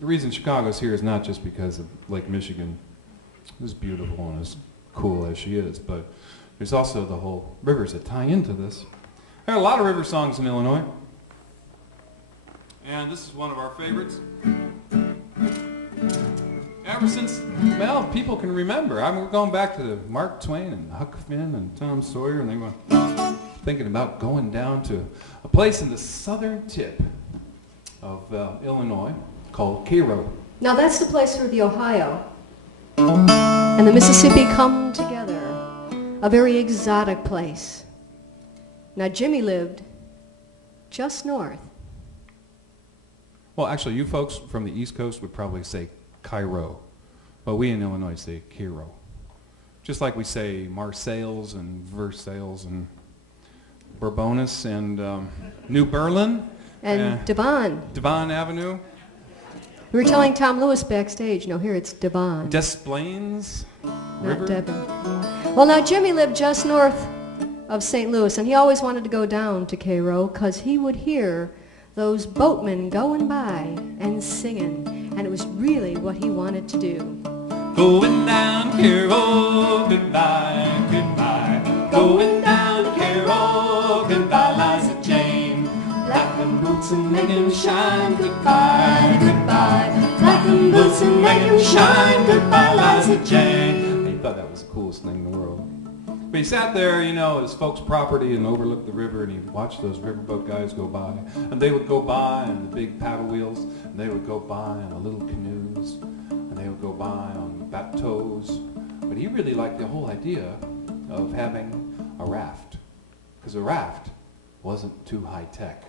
the reason Chicago's here is not just because of Lake Michigan, as beautiful and as cool as she is, but there's also the whole rivers that tie into this. There are a lot of river songs in Illinois, and this is one of our favorites. Ever since, well, people can remember. We're going back to Mark Twain and Huck Finn and Tom Sawyer, and they were thinking about going down to a place in the southern tip of Illinois called Cairo. Now that's the place where the Ohio and the Mississippi come together. A very exotic place. Now Jimmy lived just north. Well, actually, you folks from the East Coast would probably say Cairo, but we in Illinois say Cairo. Just like we say Marseilles and Versailles and Bourbonnais and New Berlin. And Devon. Devon Avenue. We were telling Tom Lewis backstage, no, here it's Devon. Des Plaines River. Not Devon. Well, now Jimmy lived just north of St. Louis, and he always wanted to go down to Cairo because he would hear those boatmen going by and singing, and it was really what he wanted to do. Going down Cairo, goodbye, goodbye. Going down Cairo, goodbye, Liza Jane. Black them boots and make 'em shine, goodbye, goodbye. Black them boots and make 'em shine, goodbye, Liza Jane. He thought that was the coolest thing in the world. But he sat there, you know, at his folks' property and overlooked the river, and he watched those riverboat guys go by. And they would go by on the big paddle wheels, and they would go by on the little canoes, and they would go by on bateaus. But he really liked the whole idea of having a raft, because a raft wasn't too high-tech.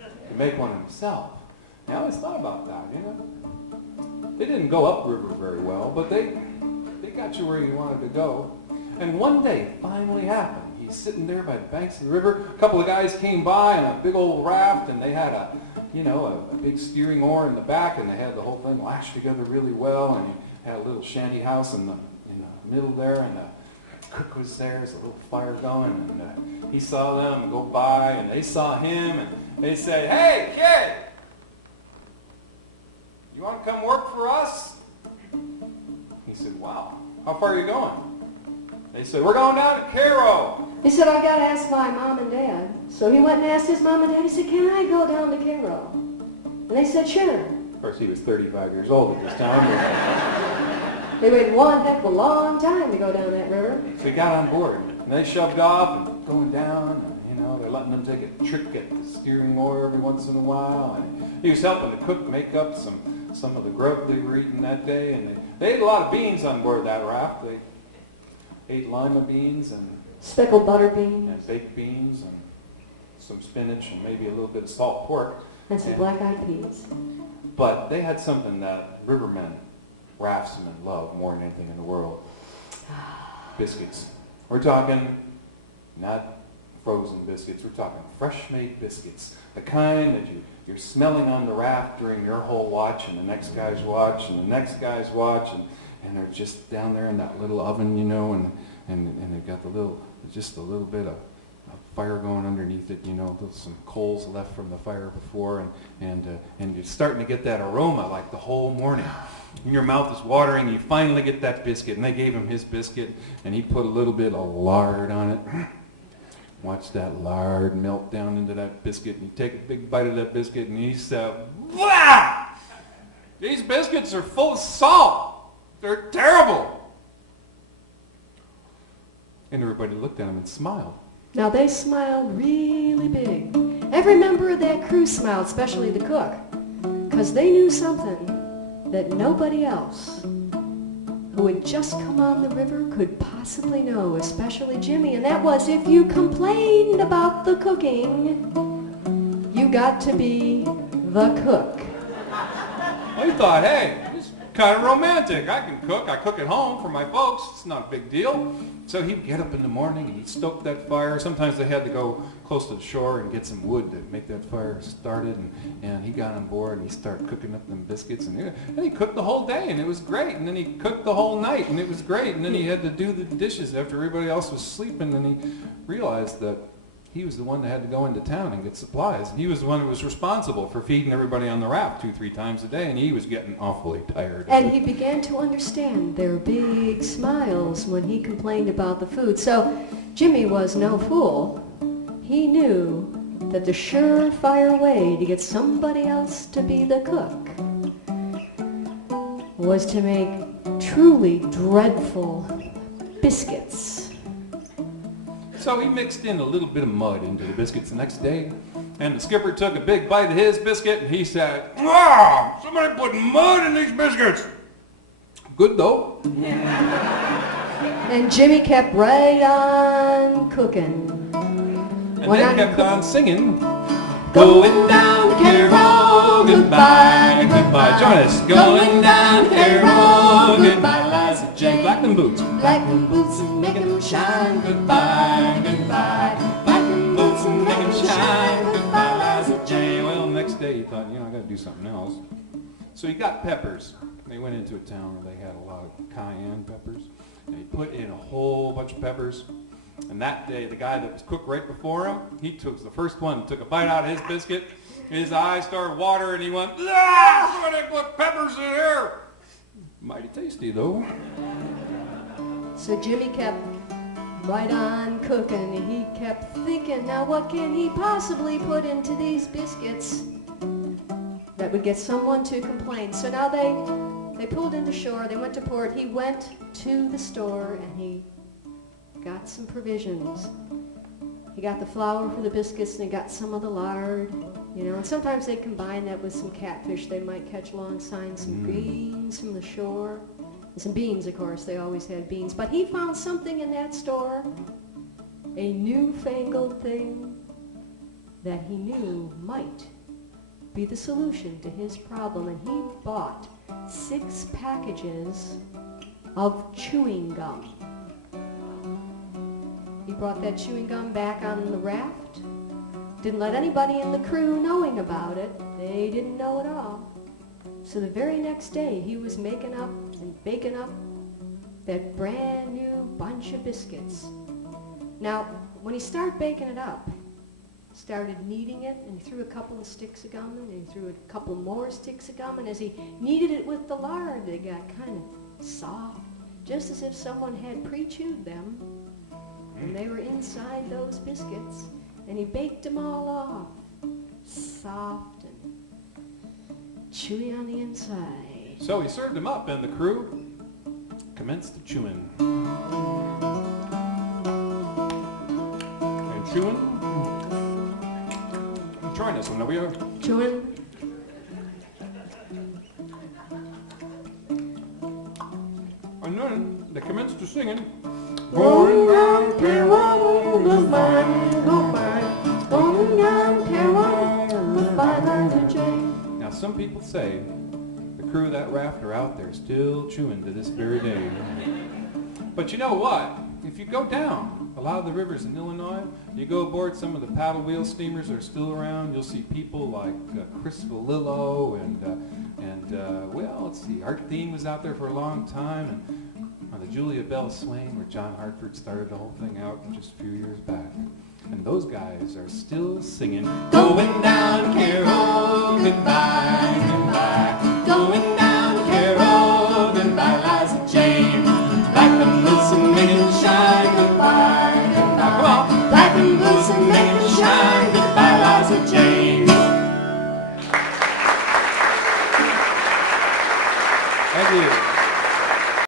To make one himself. And I always thought about that, you know. They didn't go upriver very well, but they got you where you wanted to go. And one day, it finally happened. He's sitting there by the banks of the river. A couple of guys came by on a big old raft, and they had a big steering oar in the back, and they had the whole thing lashed together really well, and he had a little shanty house in the middle there, and the cook was there, there's a little fire going, and he saw them go by, and they saw him, and they said, "Hey, kid, you want to come work for us?" He said, "Wow, how far are you going?" They said, "We're going down to Cairo." He said, "I've got to ask my mom and dad." So he went and asked his mom and dad. He said, "Can I go down to Cairo?" And they said, "Sure." Of course, he was 35 years old at this time. They waited one heck of a long time to go down that river. So he got on board, and they shoved off and going down, and they're letting them take a trick at the steering oar every once in a while. And he was helping the cook make up some of the grub they were eating that day, and they ate a lot of beans on board that raft. They ate lima beans and Speckled butter beans. and baked beans and some spinach and maybe a little bit of salt pork. And some black-eyed peas. But they had something that rivermen, raftsmen love more than anything in the world. Biscuits. We're talking not frozen biscuits. We're talking fresh-made biscuits. The kind that you're smelling on the raft during your whole watch and the next guy's watch and the next guy's watch, and they're just down there in that little oven, and they've got just a little bit of fire going underneath it, some coals left from the fire before, and you're starting to get that aroma like the whole morning. And your mouth is watering, and you finally get that biscuit, and they gave him his biscuit, and he put a little bit of lard on it. Watch that lard melt down into that biscuit, and you take a big bite of that biscuit, and he said, "Wow! These biscuits are full of salt. They're terrible." And everybody looked at him and smiled. Now they smiled really big. Every member of that crew smiled, especially the cook, because they knew something that nobody else who had just come on the river could possibly know, especially Jimmy, and that was if you complained about the cooking, you got to be the cook. Well, he thought, hey, it's kind of romantic. I can cook. I cook at home for my folks. It's not a big deal. So he'd get up in the morning and he'd stoke that fire. Sometimes they had to go close to the shore and get some wood to make that fire started. And he got on board and he started cooking up them biscuits. And he cooked the whole day and it was great. And then he cooked the whole night and it was great. And then he had to do the dishes after everybody else was sleeping. And he realized that he was the one that had to go into town and get supplies. He was the one that was responsible for feeding everybody on the raft 2-3 times a day, and he was getting awfully tired. And he began to understand their big smiles when he complained about the food. So Jimmy was no fool. He knew that the surefire way to get somebody else to be the cook was to make truly dreadful biscuits. So he mixed in a little bit of mud into the biscuits the next day, and the skipper took a big bite of his biscuit, and he said, "Ah, somebody put mud in these biscuits." Good though. And Jimmy kept right on cooking. And they kept on singing, Going down Carol, goodbye, goodbye. Join us. Going down Carol, goodbye, Liza Jane. Black them boots. Blacking boots and making them shine. Goodbye, goodbye. Blacking boots and making them shine. Goodbye, Liza Jane. Well, the next day he thought, I got to do something else. So he got peppers. They went into a town where they had a lot of cayenne peppers, and he put in a whole bunch of peppers. And that day, the guy that was cooked right before him, he took the first one, took a bite out of his biscuit. His eyes started watering, and he went, "Ah, somebody put peppers in here." Mighty tasty, though. So Jimmy kept right on cooking. He kept thinking, now what can he possibly put into these biscuits that would get someone to complain? So now they pulled into shore. They went to port. He went to the store, and he got some provisions. He got the flour for the biscuits, and he got some of the lard, and sometimes they combine that with some catfish they might catch alongside, some greens from the shore, and some beans, of course. They always had beans. But he found something in that store, a newfangled thing that he knew might be the solution to his problem, and he bought 6 packages of chewing gum. He brought that chewing gum back on the raft. Didn't let anybody in the crew knowing about it. They didn't know at all. So the very next day, he was making up and baking up that brand new bunch of biscuits. Now, when he started baking it up, started kneading it, and he threw a couple of sticks of gum in, and he threw a couple more sticks of gum, and as he kneaded it with the lard, they got kind of soft, just as if someone had pre-chewed them. And they were inside those biscuits, and he baked them all off, soft and chewy on the inside. So he served them up, and the crew commenced chewing. And chewing. I'm trying this one. Now we are Chewing. And then they commenced to singing. Going down Carol, goodbye, goodbye. Going down Carol, goodbye, Liza Jane. Now some people say the crew of that raft are out there still chewing to this very day. But you know what? If you go down a lot of the rivers in Illinois, you go aboard some of the paddle wheel steamers that are still around, you'll see people like Chris Valillo and well, let's see, Art Thien was out there for a long time, and on the Julia Bell Swain, where John Hartford started the whole thing out just a few years back. And those guys are still singing, Going down Carol, goodbye, goodbye. Going down Carol, goodbye, Liza Jane. Black and boots and making them shine, goodbye, goodbye. come on. Black and boots and making them shine, goodbye, Liza Jane. Thank you.